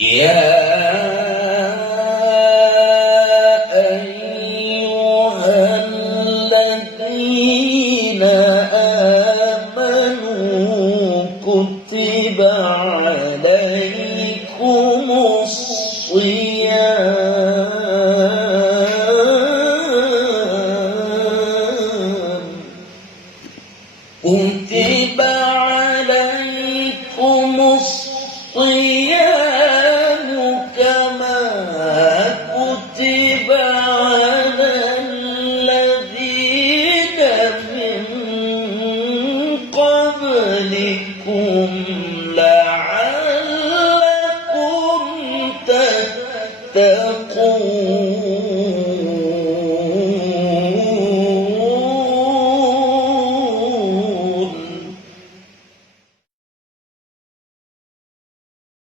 يا أيها الذين آمنوا كتب عليكم الصيام كتب عليكم الصيام كما كتب على الذين من قبلكم لعلكم تتقون